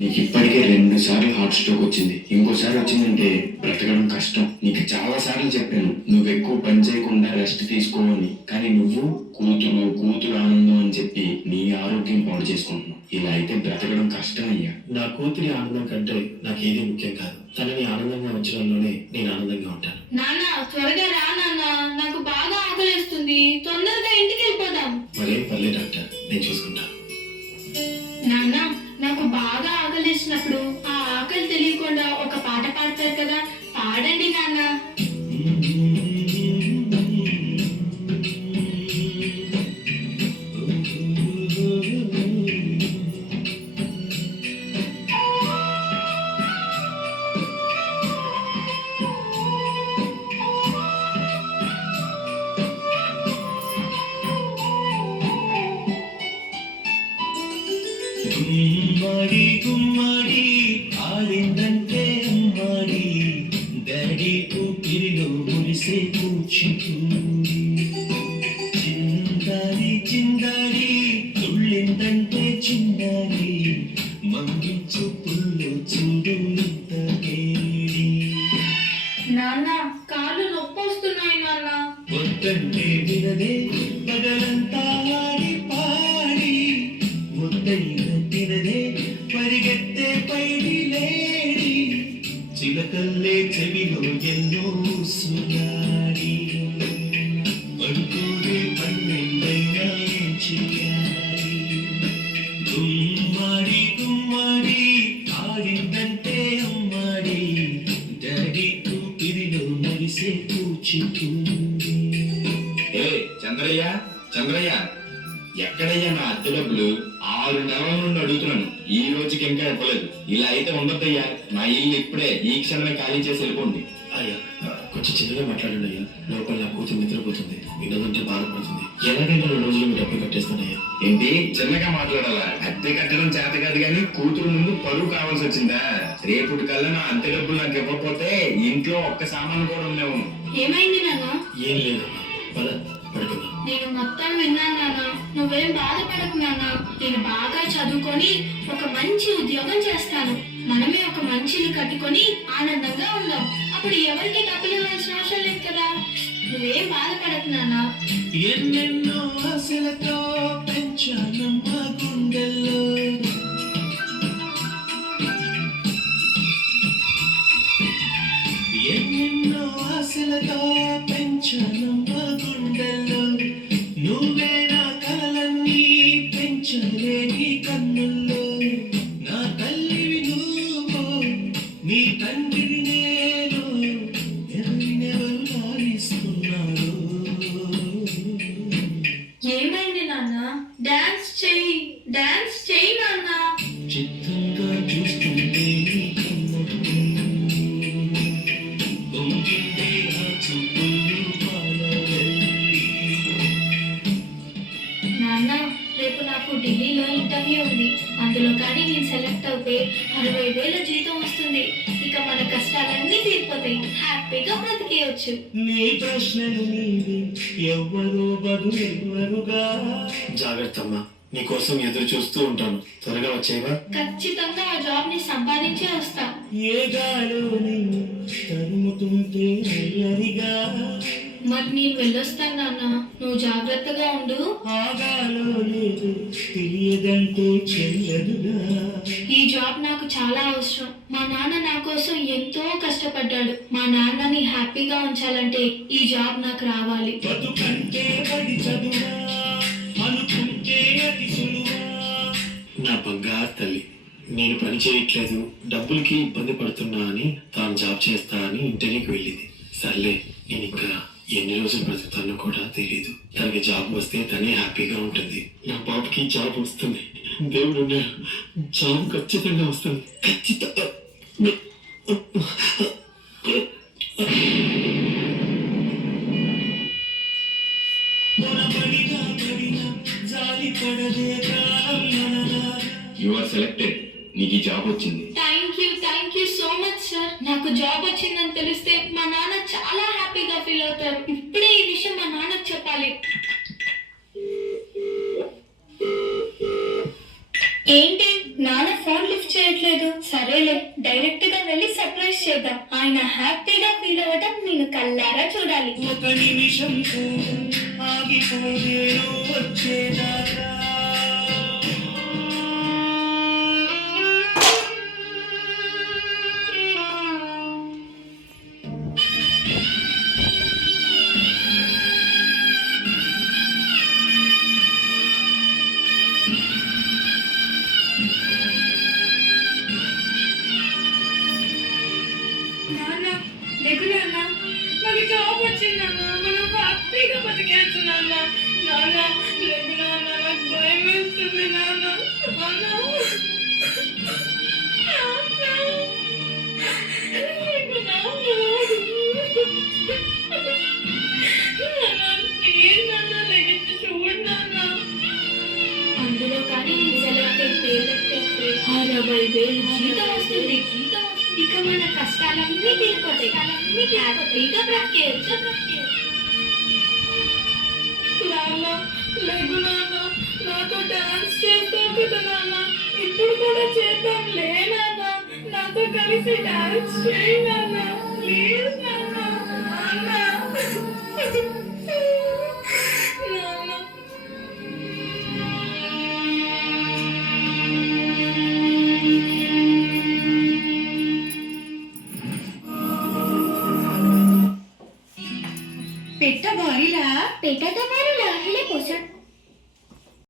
నీకు ఇప్పటికే 2 సార్లు హార్ట్ స్ట్రోక్ వచ్చింది. ఇంకోసారి వచ్చిందంటే బ్రతకడం కష్టం. నీకు చాలా సార్లు చెప్పాను నువ్వు ఎక్కువ పని చేయకుండా రెస్ట్ తీసుకోవని. కానీ నువ్వు కూతురు కూతురు ఆనందం అని చెప్పి నీ ఆరోగ్యం పాడు చేసుకుంటున్నావు. ఇలా అయితే బ్రతకడం కష్టం అయ్యా. నా కూతురి ఆనందం కంటే నాకు ఏది ముఖ్యం కాదు. తనని ఆనందంగా ఉంచడంలోనే నేను ఆనందంగా ఉంటాను. నాన్న త్వరగా రా నాన్న, నాకు బాగా ఆకలిస్తుంది. తొందరగా ఇంటికి వెళ్ళిపోదాం. మరేం పర్లేదు డాక్టర్, నేను చూసుకుంటాను. నాన్న నాకు బాగా ఆకలిసినప్పుడు ఆ ఆకలి తెలియకుండా ఒక పాట పాడతారు కదా, పాడండి నాన్న. గుమ్మడి గుమ్మడి ఆడిందంటే అమ్మాడి డాడీ ఊపిరిలో మురిసే కూచిపూడి చిందాడి చిందాడి తుళ్ళిందంటే చిన్నాడి మమ్మీ చూపుల్లో చూడు ఇంత వేడి. నాన్న కాళ్ళు నొప్పి వస్తున్నాయి నాన్న. వద్దంటే వినదే పగలంతా ఆడి పాడి ముద్దైన తినదే పరిగెత్తే పైడి లేడి చిలకల్లే చెవిలో ఎన్నో సునాడి పడుకోదే పన్నెండైనా ఏం చెయ్యాలి. గుమ్మాడి గుమ్మాడి ఆడిందంటే అమ్మాడి డాడీ ఊపిరిలో మరిసే కూచిపూడి. చంద్రయ్య చంద్రయ్య, ఎక్కడయ్యా నా అద్దె డబ్బులు? 6 నెలల నుండి అడుగుతున్నాను, ఈ రోజుకి ఇంకా ఇవ్వలేదు. ఇలా అయితే ఉండద్దయ్యా. నా ఇల్లు ఇప్పుడే ఈ క్షణమే ఖాళీ చేసి వెళ్ళిపోండి. అయ్యా కొంచెం చిన్నగా మాట్లాడండి అయ్యా. లోపల నా కూతురు నిద్రపోతుంది, వినదంటే బాధపడుతుంది. ఎలాగైనా 2 రోజులు మీ డబ్బు కట్టేస్తానయ్యా. ఏంటి చిన్నగా మాట్లాడాలా? అద్దె కట్టడం చేత కాదు కానీ కూతురు ముందు పరువు కావాల్సి వచ్చిందా? రేపటి కల్లా నా అద్దె డబ్బులు నాకు ఇవ్వకపోతే ఇంట్లో ఒక్క సామాను కూడా ఉండేవు. ఏమైంది నాన్న? ఏం లేదమ్మా, పద పడుకుందాం. నేను మొత్తం విన్నాను నాన్న, నువ్వేం బాధపడకు నాన్న. నేను బాగా చదువుకొని ఒక మంచి ఉద్యోగం చేస్తాను. మనమే ఒక మంచి ఇల్లు కట్టుకొని ఆనందంగా ఉందాం. అప్పుడు ఎవరికి డబ్బులు ఇవ్వాల్సిన అవసరం లేదు కదా. నువ్వేం బాధపడకు నాన్న. ఎన్నెన్నో ఆశలతో పెంచానమ్మ గుండెల్లో ఎన్నెన్నో ఆశలతో పెంచానమ్మ గుండెల్లో నువ్వే నా కలలన్నీ పెంచలేని కన్నుల్లో నా తల్లివి నువ్వు నీ తండ్రిని నేను ఎవరినెవరు లాలిస్తున్నారు. ఏమైంది నాన్న? డాన్స్ చెయ్యి, డాన్స్ చెయ్యి నాన్న. చిత్తంగా చూస్తుంటే నీ కన్నుకు పొంగిందే ఆ చూపులు పాలవెల్లి. నాన్న రేపు నాకు ఢిల్లీలో ఇంటర్వ్యూ ఉంది. అందులో కానీ నేను సెలెక్ట్ అవుతే 60,000 జీతం వస్తుంది. ఇక మన కష్టాలన్నీ తీరిపోతాయి, హ్యాపీగా బ్రతికేయచ్చు. నీ ప్రశ్నలు నీవి ఎవ్వరూ బదులెవ్వరుగా. జాగ్రత్త అమ్మా, నీకోసం ఎదురు చూస్తూ ఉంటాను. త్వరగా వచ్చేవా? ఖచ్చితంగా ఆ జాబ్ ని సంపాదించే వస్తా. ఏ గాలో నిన్ను తరుముతుంటే అయ్యరిగా. మరి నేను వెళ్ళొస్తాను నాన్న, నువ్వు జాగ్రత్తగా ఉండు. ఆగాలో లేదు తెలియదంటే చెల్లదుగా. ఈ జాబ్ నాకు చాలా అవసరం. మా నాన్న నా కోసం ఎంతో కష్టపడ్డాడు. మా నాన్నని హ్యాపీగా ఉంచాలంటే ఈ జాబ్ నాకు రావాలి. బతుకంటే పడి చదువా అనుకుంటే అతి సులువా. నా బంగారు తల్లి, నేను పని చేయట్లేదు, డబ్బులకి ఇబ్బంది పడుతున్నా అని తాను జాబ్ చేస్తా అని ఇంటర్వ్యూకి వెళ్ళింది. సర్లే, నేను ఇంకా ఎన్ని రోజులు బ్రతుకుతానో కూడా తెలియదు. తనకి జాబ్ వస్తే తనే హ్యాపీగా ఉంటుంది. నా బాబుకి జాబ్ వస్తుంది, దేవుడు ఉన్నాడు. జాబ్ ఖచ్చితంగా వస్తుంది, ఖచ్చితంగా. You are selected. నీకు ఈ జాబ్ వచ్చింది. Thank you so much sir. నాకు జాబ్ వచ్చిందని తెలిస్తే మా నాన్న చాలా హ్యాపీగా ఫీల్ అవుతారు. ఇప్పుడే ఈ విషయం మా నాన్నకు చెప్పాలి. ఏంటి నాన్న ఫోన్ లిఫ్ట్ చేయట్లేదు? లేదు. సరేలే, డైరెక్ట్ గా వెళ్ళి సర్ప్రైజ్ చేద్దాం. ఆయన హ్యాపీగా ఫీల్ అవ్వడం నేను కళ్ళారా చూడాలి. ఒక నిమిషం ఆగిపోయేను వచ్చేదాకా నాన్న లేకు నాన్న, నాకు జాబ్ వచ్చింది నాన్న, మనం హ్యాపీగా బతికేచ్చు నాన్న. నాన్న లేకు నాన్న, నాకు భయం వేస్తుంది నాన్న. నాన్న లేకు నాన్న. నాన్న, ప్లీజ్ నాన్న, లెగిసి చూడు నాన్న. అందులో కానీ సెలెక్టెడ్ 60,000 జీతం వస్తుంది. ఇక మన కష్టాలన్నీ తీరిపోతాయి. హ్యాపీగా బ్రతికేయచ్చు. నాన్న లేకు నాన్న, నాతో డాన్స్ చేస్తావు కదా నాన్న, ఇప్పుడు కూడా చేద్దాం లే నాన్న. నాతో కలిసి డాన్స్ చేయి నాన్న, ప్లీజ్ నాన్న. నాన్న నాన్న పెట్ట బారిలా पेटा तो मारूला हेले पोसट